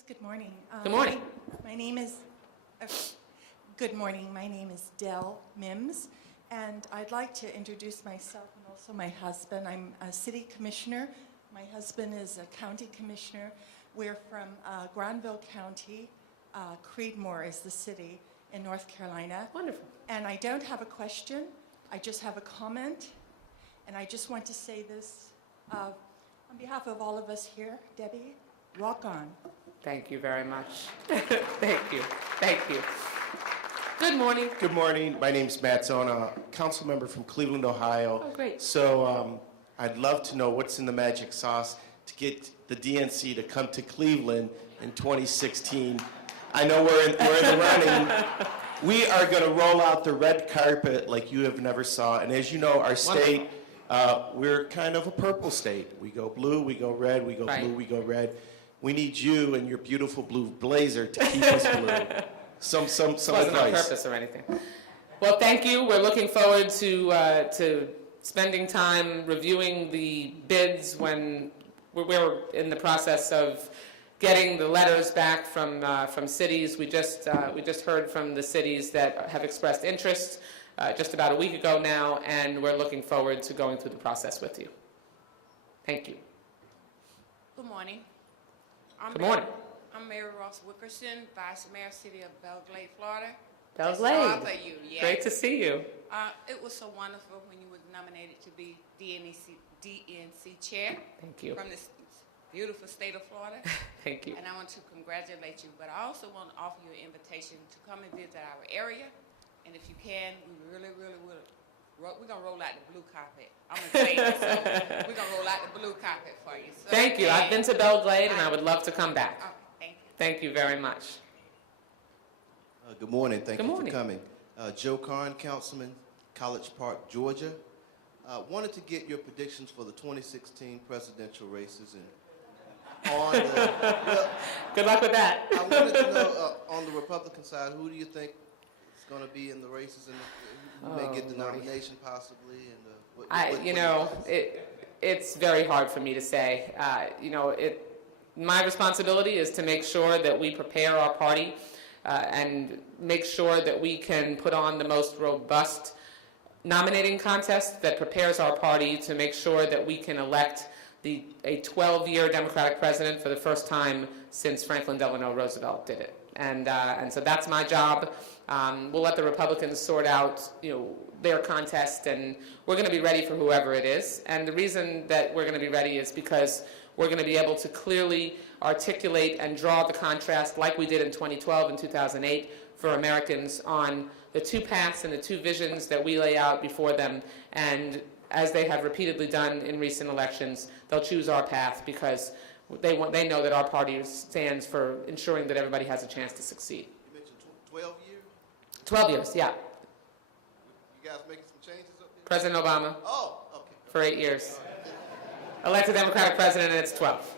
Yes, good morning. Good morning. My name is, good morning. My name is Dell Mims, and I'd like to introduce myself and also my husband. I'm a city commissioner. My husband is a county commissioner. We're from Granville County. Creedmoor is the city in North Carolina. Wonderful. And I don't have a question. I just have a comment. And I just want to say this on behalf of all of us here. Debbie, rock on. Thank you very much. Thank you. Thank you. Good morning. Good morning. My name is Matt Zona, council member from Cleveland, Ohio. Oh, great. So I'd love to know what's in the magic sauce to get the DNC to come to Cleveland in 2016. I know we're in the running. We are going to roll out the red carpet like you have never saw. And as you know, our state, we're kind of a purple state. We go blue, we go red, we go blue, we go red. We need you and your beautiful blue blazer to keep us blue. Some Wasn't advice. on purpose or anything. Well, thank you. We're looking forward to spending time reviewing the bids when we're in the process of getting the letters back from cities. We just heard from the cities that have expressed interest just about a week ago now, and we're looking forward to going through the process with you. Thank you. Good morning. Good morning. I'm Mary Ross Wickerson, Vice Mayor, City of Belle Glade, Florida. Belle Just Glade. saw you, yes. Great to see you. It was so wonderful when you were nominated to be DNC chair. Thank you. From this beautiful state of Florida. Thank you. And I want to congratulate you, but I also want to offer you an invitation to come and visit our area. And if you can, we really would. We're going to roll out the blue carpet. I'm going to say it, so we're going to roll out the blue carpet for you. So Thank you. I've been to Belle Glade, and I would love to come back. Okay, thank you. Thank you very much. Good morning. Thank Good you morning. for coming. Joe Karn, Councilman, College Park, Georgia. Wanted to get your predictions for the 2016 presidential races. And on the, Good luck with that. I wanted to know, on the Republican side, who do you think is going to be in the races and who may get the nomination possibly? And it's very hard for me to say. My responsibility is to make sure that we prepare our party and make sure that we can put on the most robust nominating contest that prepares our party to make sure that we can elect a 12-year Democratic president for the first time since Franklin Delano Roosevelt did it. And so that's my job. We'll let the Republicans sort out, their contest, and we're going to be ready for whoever it is. And the reason that we're going to be ready is because we're going to be able to clearly articulate and draw the contrast like we did in 2012 and 2008 for Americans on the two paths and the two visions that we lay out before them. And as they have repeatedly done in recent elections, they'll choose our path because they know that our party stands for ensuring that everybody has a chance to succeed. you mentioned 12 years? 12 years, yeah. You guys making some changes up there? President Obama Oh, okay. for 8 years. Elected Democratic president, and it's 12.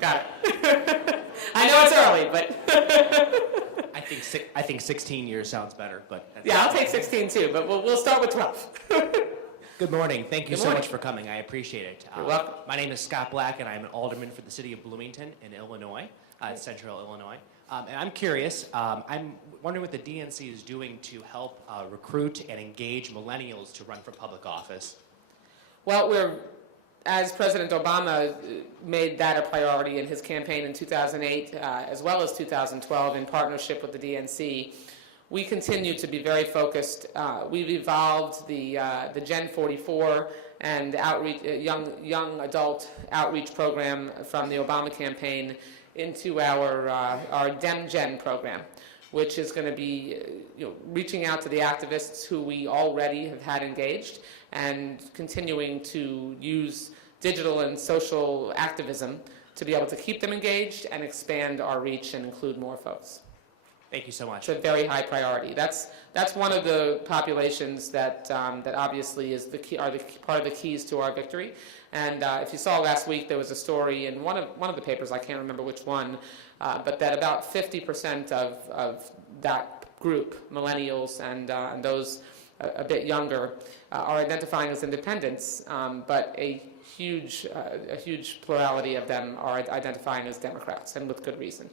Got it. I know it's early, but I think 16 years sounds better, but yeah, I'll take 16 too. But we'll start with 12. Good morning. Thank you Good so morning. much for coming. I appreciate it. You're welcome. My name is Scott Black, and I'm an alderman for the city of Bloomington in Illinois, central Illinois. And I'm curious. I'm wondering what the DNC is doing to help recruit and engage millennials to run for public office. Well, as President Obama made that a priority in his campaign in 2008, as well as 2012, in partnership with the DNC, we continue to be very focused. We've evolved the Gen 44 and outreach, young adult outreach program from the Obama campaign into our Dem Gen program, which is going to be reaching out to the activists who we already have had engaged and continuing to use digital and social activism to be able to keep them engaged and expand our reach and include more folks. Thank you so much. It's a very high priority. That's one of the populations that obviously is part of the keys to our victory. And if you saw last week, there was a story in one of the papers, I can't remember which one, but that about 50% of that group, millennials and those a bit younger, are identifying as independents. But a a huge plurality of them are identifying as Democrats, and with good reason.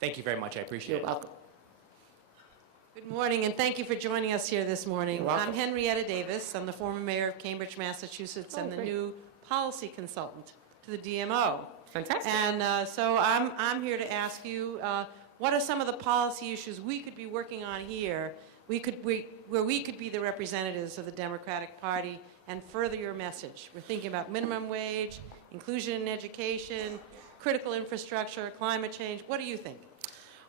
Thank you very much. I appreciate You're it. welcome. Good morning, and thank you for joining us here this morning. You're welcome. I'm Henrietta Davis. I'm the former mayor of Cambridge, Massachusetts, Oh, and the great. new policy consultant to the DMO. Fantastic. And so I'm here to ask you, what are some of the policy issues we could be working on here, where we could be the representatives of the Democratic Party and further your message? We're thinking about minimum wage, inclusion in education, critical infrastructure, climate change. What do you think?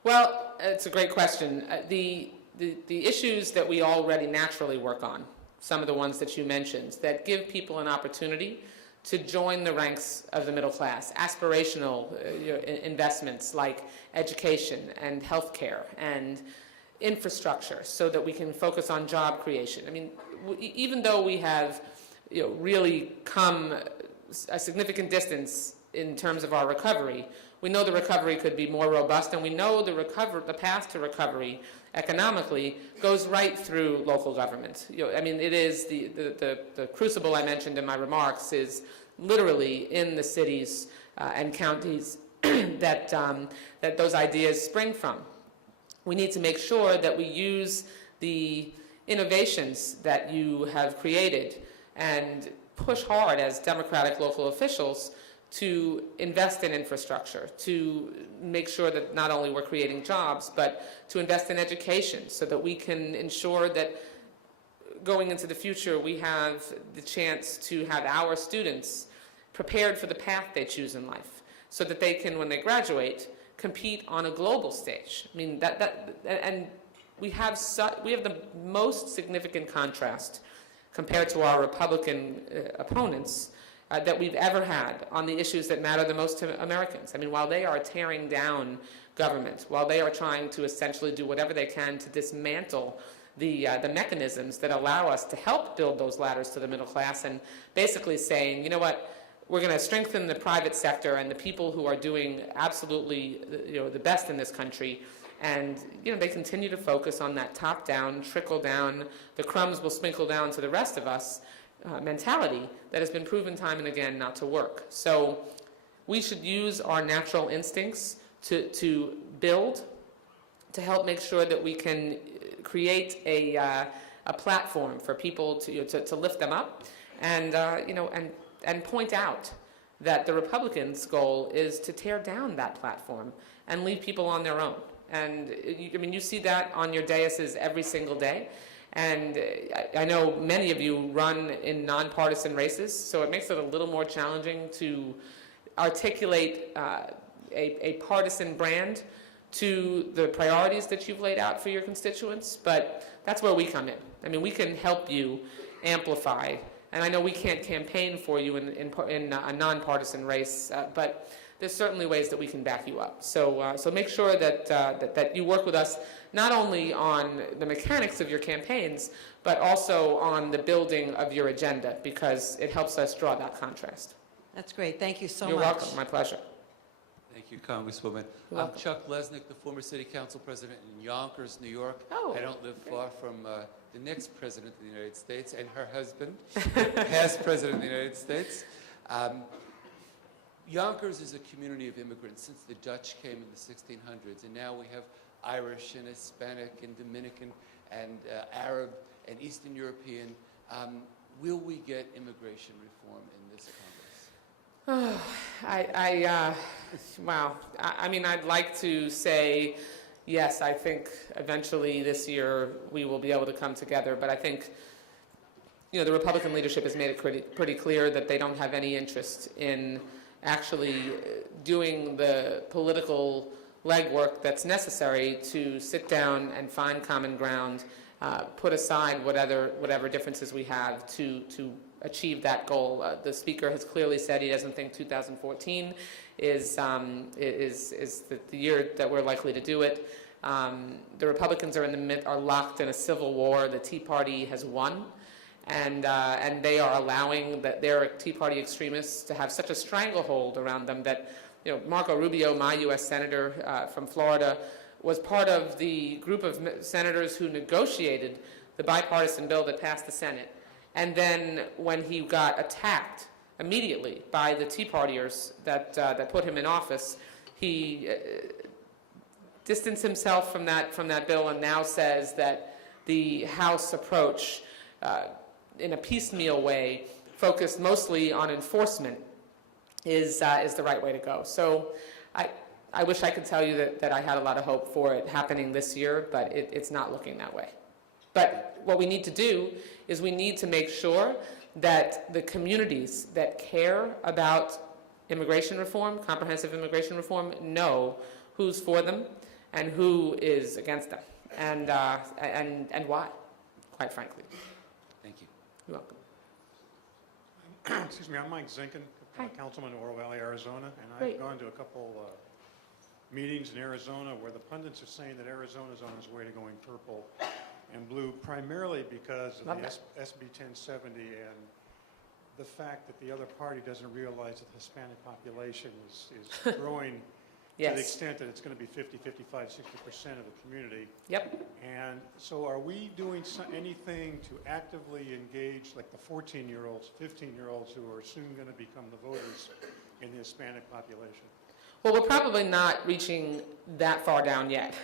Well, it's a great question. The issues that we already naturally work on, some of the ones that you mentioned, that give people an opportunity to join the ranks of the middle class, aspirational investments like education and healthcare and infrastructure, so that we can focus on job creation. I mean, even though we have really come a significant distance in terms of our recovery, we know the recovery could be more robust, and we know the path to recovery economically goes right through local government. I mean, it is the crucible I mentioned in my remarks is literally in the cities and counties that those ideas spring from. We need to make sure that we use the innovations that you have created and push hard as Democratic local officials to invest in infrastructure, to make sure that not only we're creating jobs, but to invest in education so that we can ensure that going into the future we have the chance to have our students prepared for the path they choose in life so that they can, when they graduate, compete on a global stage. I mean, and we have the most significant contrast compared to our Republican opponents that we've ever had on the issues that matter the most to Americans. I mean, while they are tearing down government, while they are trying to essentially do whatever they can to dismantle the mechanisms that allow us to help build those ladders to the middle class, and basically saying, you know what, we're going to strengthen the private sector and the people who are doing absolutely the best in this country. And they continue to focus on that top-down, trickle-down, the crumbs will sprinkle down to the rest of us mentality that has been proven time and again not to work. So we should use our natural instincts to build, to help make sure that we can create a platform for people to lift them up, and and point out that the Republicans' goal is to tear down that platform and leave people on their own. And you see that on your daises every single day. And I know many of you run in nonpartisan races, so it makes it a little more challenging to articulate a partisan brand to the priorities that you've laid out for your constituents. But that's where we come in. I mean, we can help you amplify. And I know we can't campaign for you in a nonpartisan race, but there's certainly ways that we can back you up. So make sure that you work with us not only on the mechanics of your campaigns, but also on the building of your agenda, because it helps us draw that contrast. That's great. Thank you so much. You're welcome. My pleasure. Thank you, Congresswoman. You're I'm welcome. Chuck Lesnick, the former city council president in Yonkers, New York. Oh, I don't live great. far from the next president of the United States and her husband, past president of the United States. Yonkers is a community of immigrants since the Dutch came in the 1600s, and now we have Irish and Hispanic and Dominican and Arab and Eastern European. Will we get immigration reform in this Congress? Wow. I mean, I'd like to say, yes, I think eventually this year we will be able to come together, but I think, the Republican leadership has made it pretty clear that they don't have any interest in actually doing the political legwork that's necessary to sit down and find common ground, put aside whatever differences we have to achieve that goal. The Speaker has clearly said he doesn't think 2014 is the year that we're likely to do it. The Republicans are locked in a civil war. The Tea Party has won, and they are allowing their Tea Party extremists to have such a stranglehold around them that Marco Rubio, my U.S. Senator from Florida, was part of the group of senators who negotiated the bipartisan bill that passed the Senate. And then when he got attacked immediately by the Tea Partiers that put him in office. He distanced himself from that bill and now says that the House approach, in a piecemeal way, focused mostly on enforcement, is the right way to go. So I wish I could tell you that I had a lot of hope for it happening this year, but it's not looking that way. But what we need to do is we need to make sure that the communities that care about immigration reform, comprehensive immigration reform, know who's for them and who is against them, and why, quite frankly. Thank you. You're welcome. Excuse me, I'm Mike Zinkin, Hi. Councilman in Oro Valley, Arizona, and Great. I've gone to a couple meetings in Arizona where the pundits are saying that Arizona's on its way to going purple and blue, primarily because of Love the that. SB 1070 and the fact that the other party doesn't realize that the Hispanic population is growing to the Yes. extent that it's going to be 50, 55, 60% of the community. Yep. And so are we doing anything to actively engage like the 14-year-olds, 15-year-olds who are soon going to become the voters in the Hispanic population? Well, we're probably not reaching that far down yet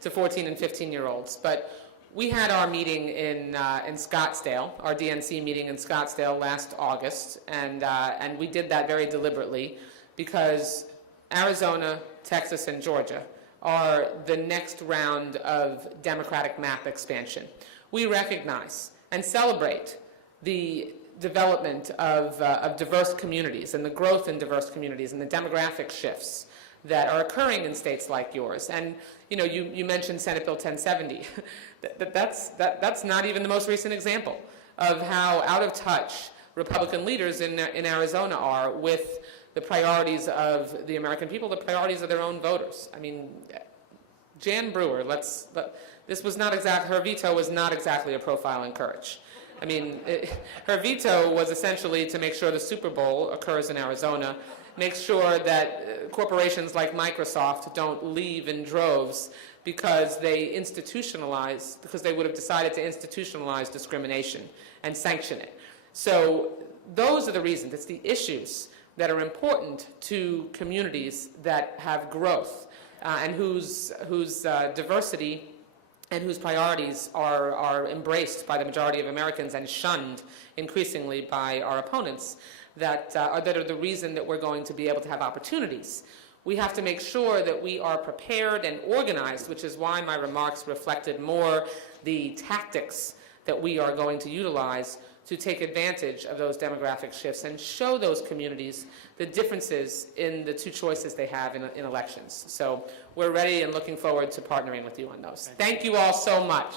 to 14 and 15-year-olds, but we had our meeting in Scottsdale, our DNC meeting in Scottsdale last August, and we did that very deliberately because Arizona, Texas, and Georgia are the next round of Democratic map expansion. We recognize and celebrate the development of diverse communities and the growth in diverse communities and the demographic shifts that are occurring in states like yours. And you mentioned Senate Bill 1070. That's not even the most recent example of how out of touch Republican leaders in Arizona are with the priorities of the American people, the priorities of their own voters. I mean, Jan Brewer, this was not her veto was not exactly a profile in courage. I mean, her veto was essentially to make sure the Super Bowl occurs in Arizona, make sure that corporations like Microsoft don't leave in droves because they would have decided to institutionalize discrimination and sanction it. So those are the reasons. It's the issues that are important to communities that have growth and whose diversity and whose priorities are embraced by the majority of Americans and shunned increasingly by our opponents, that are the reason that we're going to be able to have opportunities. We have to make sure that we are prepared and organized, which is why my remarks reflected more the tactics that we are going to utilize to take advantage of those demographic shifts and show those communities the differences in the two choices they have in elections. So we're ready and looking forward to partnering with you on those. Thank you all so much.